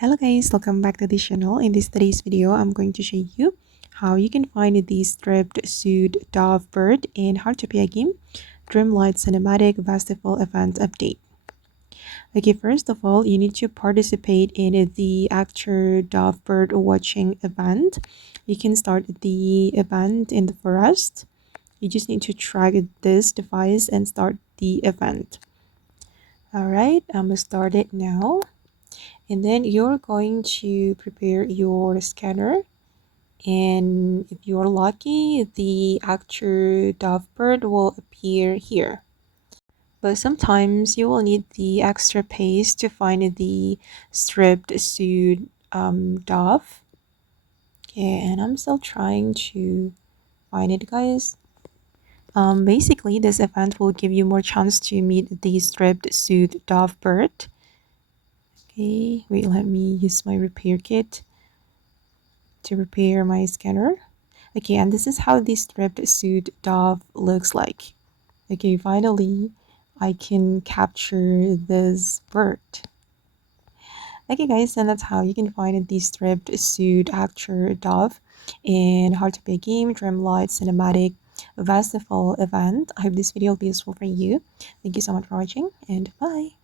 Hello guys, welcome back to the channel. In this today's video, I'm going to show you how you can find the stripped suit dove bird in Heartopia game Dreamlight Cinematic Festival event update. Okay, first of all, you need to participate in the actor dove bird watching event. You can start the event in the forest. You just need to track this device and start the event. Alright, I'm gonna start it now. And then you're going to prepare your scanner, and if you're lucky the actual dovebird will appear here, but sometimes you will need the extra paste to find the stripped suit dove. Okay, and I'm still trying to find it, guys. Basically this event will give you more chance to meet the stripped suit dovebird. Okay, wait, let me use my repair kit to repair my scanner. Okay, and this is how the stripped suit dove looks like. Okay, finally I can capture this bird. Okay guys, and that's how you can find the stripped suit actor dove in Heartopia game Dreamlight Cinematic Festival event. I hope this video will be useful for you. Thank you so much for watching, and bye.